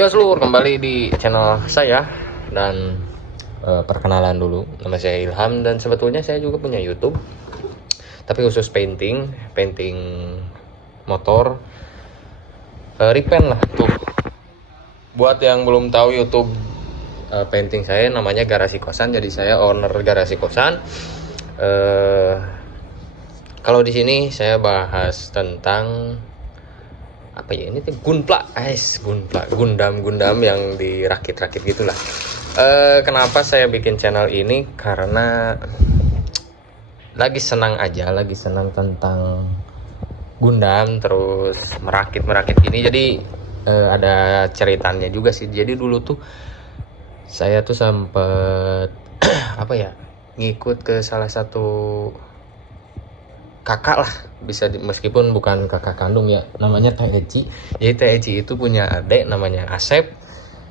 Ya seluruh kembali di channel saya dan perkenalan dulu, nama saya Ilham dan sebetulnya saya juga punya YouTube, tapi khusus painting motor, repaint lah tuh. Buat yang belum tahu YouTube painting saya namanya Garasi Kosan, jadi saya owner Garasi Kosan. Kalau di sini saya bahas tentang apa ya, ini tuh gunpla, gundam yang dirakit-rakit gitulah. Kenapa saya bikin channel ini? Karena lagi senang tentang Gundam, terus merakit gini. Jadi ada ceritanya juga sih. Jadi dulu tuh saya tuh sempet apa ya, ngikut ke salah satu kakak lah, meskipun bukan kakak kandung ya, namanya Teh Eci. Jadi Teh Eci itu punya adik namanya Asep,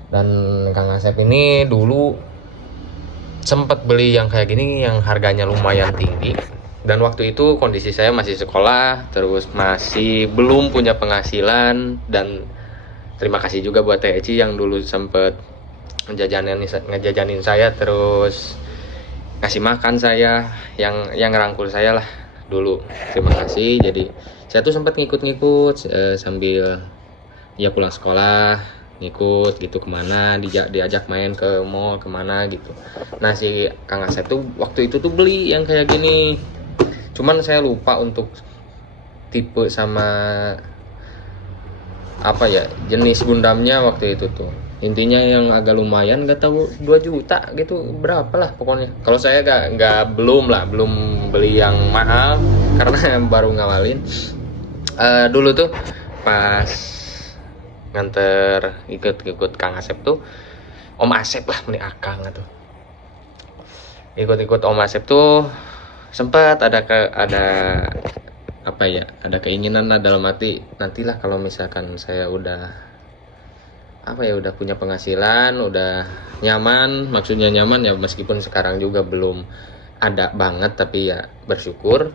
dan Kang Asep ini dulu sempat beli yang kayak gini yang harganya lumayan tinggi. Dan waktu itu kondisi saya masih sekolah, terus masih belum punya penghasilan. Dan terima kasih juga buat Teh Eci yang dulu sempet ngejajanin saya, terus ngasih makan saya, yang ngerangkul saya lah dulu. Terima kasih. Jadi saya tuh sempat ngikut sambil ya pulang sekolah, ngikut gitu kemana, diajak main ke mall kemana gitu. Nah si Kang Asep tuh waktu itu tuh beli yang kayak gini, cuman saya lupa untuk tipe sama apa ya, jenis Gundamnya waktu itu tuh. Intinya yang agak lumayan, gak tahu 2 juta gitu, berapa lah pokoknya. Kalau saya belum beli yang mahal karena baru ngawalin. Dulu tuh pas nganter ikut Kang Asep tuh, Om Asep lah, mending Akang tuh. Ikut Om Asep tuh sempat ada apa ya, ada keinginan lah dalam hati, nantilah kalau misalkan saya udah apa ya, udah punya penghasilan, udah nyaman. Maksudnya nyaman ya, meskipun sekarang juga belum ada banget, tapi ya bersyukur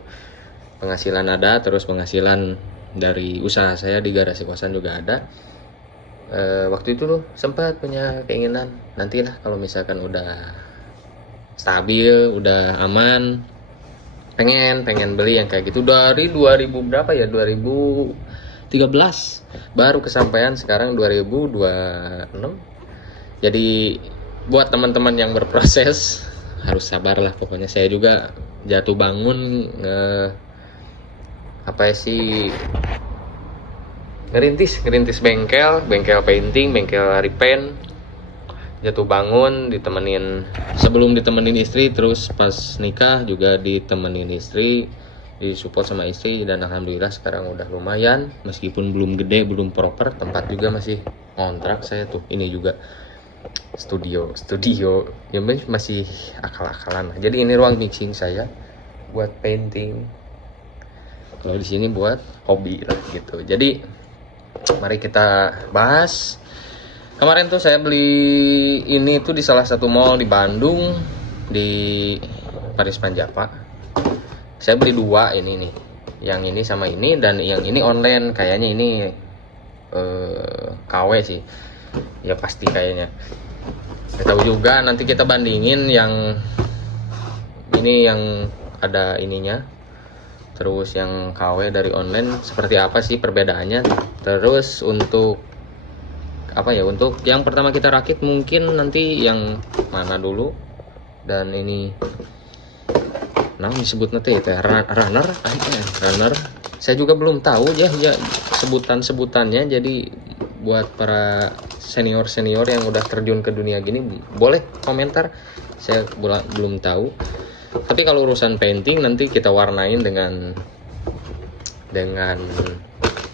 penghasilan ada, terus penghasilan dari usaha saya di Garasi Kosan juga ada. Waktu itu tuh sempat punya keinginan, nantilah kalau misalkan udah stabil, udah aman, pengen beli yang kayak gitu dari 2000 berapa ya, 2013 baru kesampaian, sekarang 2026. Jadi buat teman-teman yang berproses harus sabar lah pokoknya. Saya juga jatuh bangun ngerintis bengkel painting, bengkel repaint. Jatuh bangun sebelum ditemenin istri, terus pas nikah juga ditemenin istri, disupport sama istri, dan alhamdulillah sekarang udah lumayan. Meskipun belum gede, belum proper, tempat juga masih kontrak saya tuh. Ini juga studio ya, masih akal-akalan. Jadi ini ruang mixing saya buat painting, kalau di sini buat hobi lah gitu. Jadi mari kita bahas. Kemarin tuh saya beli ini tuh di salah satu mall di Bandung, di Paris Panjapa. Saya beli 2 ini nih, yang ini sama ini, dan yang ini online. Kayaknya ini KW sih ya, pasti kayaknya. Gak tahu juga, nanti kita bandingin yang ini, yang ada ininya, terus yang KW dari online seperti apa sih perbedaannya. Terus untuk apa ya, untuk yang pertama kita rakit mungkin nanti yang mana dulu. Dan ini disebut nanti itu ya, runner. Saya juga belum tahu ya sebutannya. Jadi buat para senior yang udah terjun ke dunia gini, boleh komentar, saya belum tahu. Tapi kalau urusan painting nanti kita warnain dengan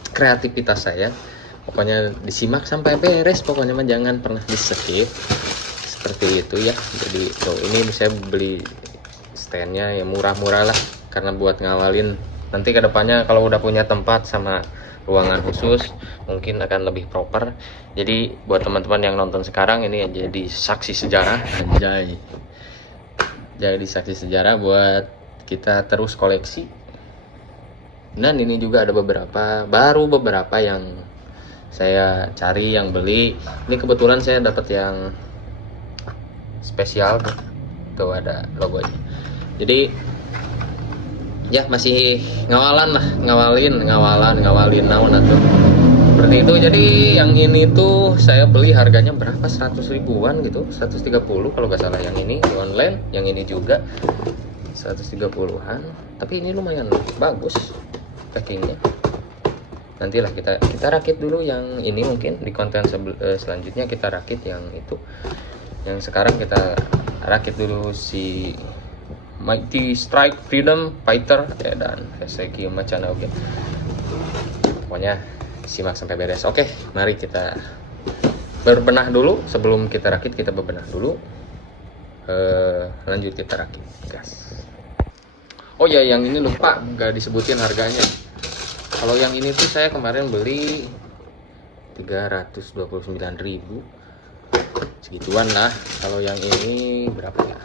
kreativitas saya. Pokoknya disimak sampai beres, pokoknya mah jangan pernah di skip, seperti itu ya. Jadi tuh, ini saya beli standnya ya murah-murah lah, karena buat ngawalin. Nanti kedepannya kalau udah punya tempat sama ruangan khusus, mungkin akan lebih proper. Jadi buat teman-teman yang nonton sekarang, ini jadi saksi sejarah, jadi saksi sejarah buat kita terus koleksi. Dan ini juga ada beberapa yang saya cari yang beli. Ini kebetulan saya dapat yang spesial tuh ada logonya. Jadi ya masih ngawalin naon atuh. Seperti itu. Jadi yang ini tuh saya beli harganya berapa, 100 ribuan gitu, 130 kalau nggak salah yang ini di online. Yang ini juga 130-an, tapi ini lumayan bagus packingnya. Nantilah kita rakit dulu yang ini, mungkin di konten selanjutnya kita rakit yang itu. Yang sekarang kita rakit dulu si Mighty Strike Freedom Fighter ya, dan Heseki Machana. Oke, pokoknya simak sampai beres. Oke, mari kita berbenah dulu. Sebelum kita rakit, kita berbenah dulu. Lanjut kita rakit, gas. Oh ya, yang ini lupa nggak disebutin harganya. Kalau yang ini tuh saya kemarin beli 329.000, segituan lah. Kalau yang ini berapa ya,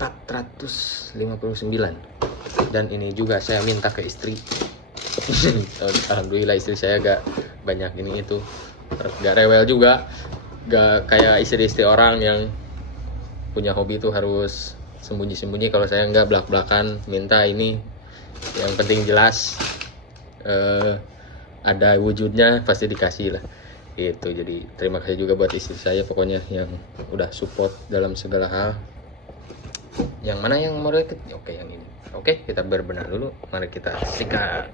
459. Dan ini juga saya minta ke istri. Alhamdulillah istri saya gak banyak ini itu, gak rewel juga, gak kayak istri-istri orang yang punya hobi itu harus sembunyi-sembunyi. Kalau saya nggak belak-belakan minta ini, yang penting jelas ada wujudnya, pasti dikasih lah itu. Jadi terima kasih juga buat istri saya pokoknya yang udah support dalam segala hal. Yang mana yang mau rakit? Oke, yang ini. Oke, kita berbenah dulu, mari kita sikat.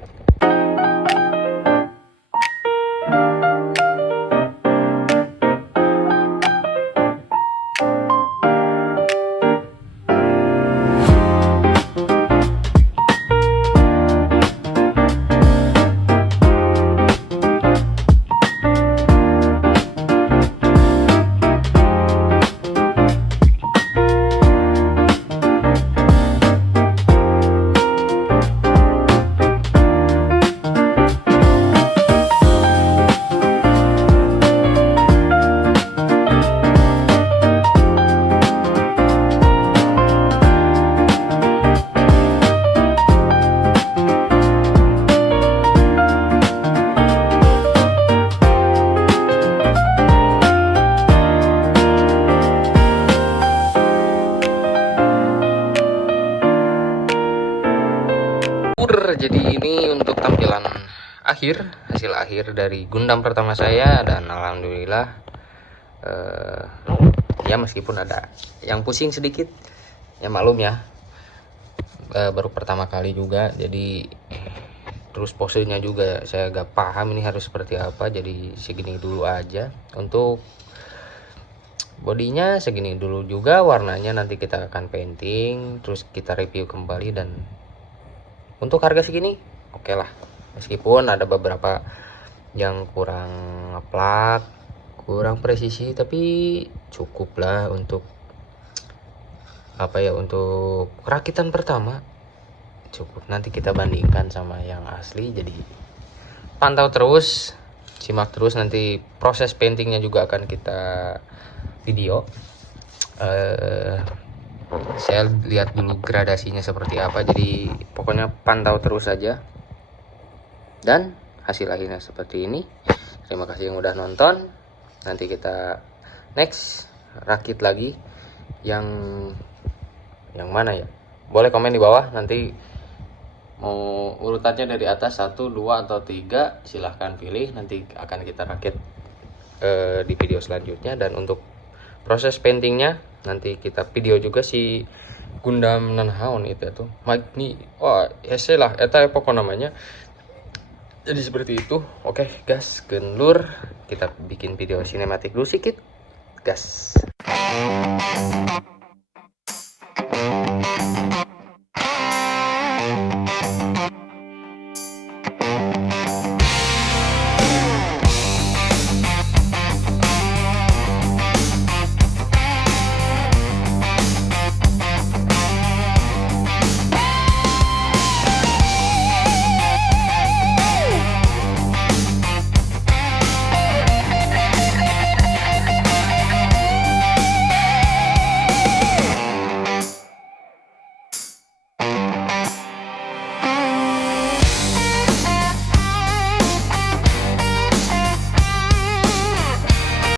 Jadi ini untuk tampilan hasil akhir dari Gundam pertama saya, dan alhamdulillah ya meskipun ada yang pusing sedikit ya maklum ya, baru pertama kali juga, jadi terus posenya juga saya gak paham ini harus seperti apa, jadi segini dulu aja. Untuk bodinya segini dulu juga, warnanya nanti kita akan painting, terus kita review kembali. Dan untuk harga segini oke lah, meskipun ada beberapa yang kurang ngeplak, kurang presisi, tapi cukup lah untuk apa ya, untuk rakitan pertama cukup. Nanti kita bandingkan sama yang asli, jadi pantau terus, simak terus, nanti proses paintingnya juga akan kita video. Saya lihat dulu gradasinya seperti apa, jadi pokoknya pantau terus saja. Dan hasil akhirnya seperti ini. Terima kasih yang udah nonton. Nanti kita next rakit lagi yang mana ya, boleh komen di bawah, nanti mau urutannya dari atas 1, 2 atau 3 silahkan pilih, nanti akan kita rakit di video selanjutnya. Dan untuk proses paintingnya nanti kita video juga si Gundam Nanhaon itu tuh Mike nih, wah hese lah eta pokok namanya. Jadi seperti itu. Oke gas, genlur, kita bikin video sinematik dulu sedikit gas.